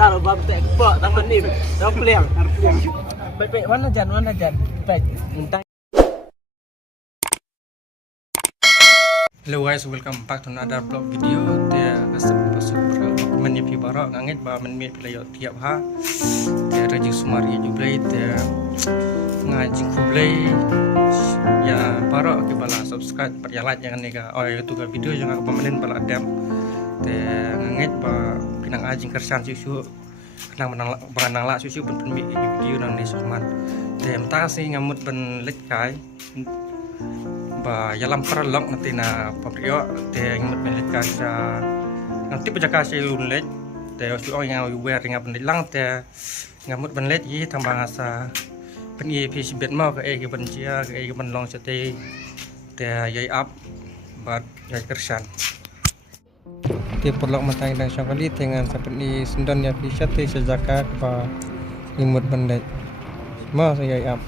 taruh bab tek pok tangan ni. Dah peliang. Pek mana jan Pek entah. Hello guys, welcome back to another vlog video. Dia kasih masuk menyepi barak ngangit ba menmi pelayo tiap ha. Dia rajin sumari jublai dia ngaji kublai ya barak ke bala subscribe ya like jangan ni ka. Oh itu ka video jangan pemanen bala dem. Dia ngangit ba kinang ajing kersan susu kenang menang la susu pun penmi video nang ni suman. Dia mentasi ngamut ben lek kai ba yalam perlok nanti na paprio te ngamut melit kasa nanti pejaka si unlet te osu ong yang wer ngap lang te ngamut benlet yi tambang asa pen e pi sibet mau ke e ban cia ke e ban long sete te yai up bat yai kersan te perlok matang dan syakali dengan seperti sendon ya pi sete sejaka ba ngamut benlet mau saya yai up.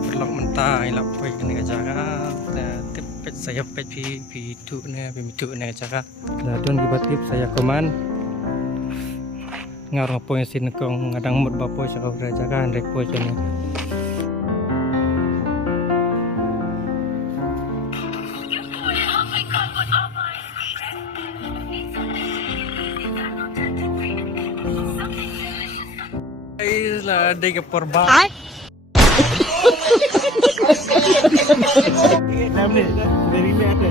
Perlok mentah ilap poi kena jaga tip saya pet pi tu ne pi mitu ne jaga ladon gibatip saya koman ngarang poi sin kong ngadang mut bapo jaga jaga andrek poi jene. Lah dega porba Namne dari ni ada.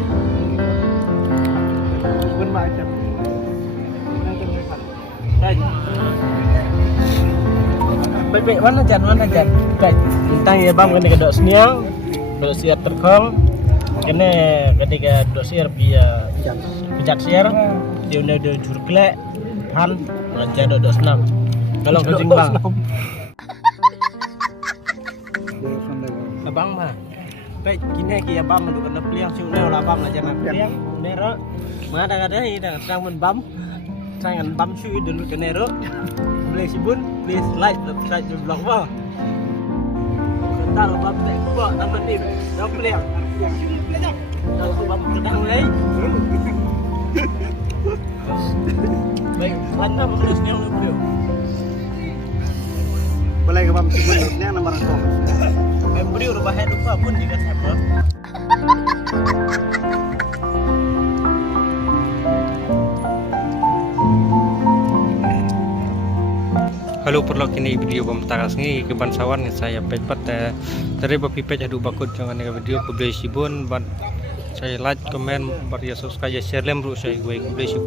Pun macam. Pek mana jan? Pek entang ya bang kena dok senial, dok siar terkong, kena ketika dok siar biar pijak siar, dia udah jurglek, han, raja dok senam. Kalau kencing bang. Abang mah, baik kini kia bam untuk kena peliang siu neo lah bam lah jangan peliang nero, mana ada ini dah serangan bam, serangan bam siu dulu ke nero, beli sibun, please like subscribe di vlog wah. Taruh bam tek pok tangan ni, dah peliang, taruh bam kedang lagi. Baik, mana menulis neo beliau. Boleh ke bam sibun neo nomor aku. Beri urut bahan lupa pun jika siapa. Halo perlok ini video pementaras ni ke bansawan saya pet dari bapi pet adu bakut jangan video ku beli sibun ban saya like komen bar ya subscribe share lem bro saya gue beli sibun.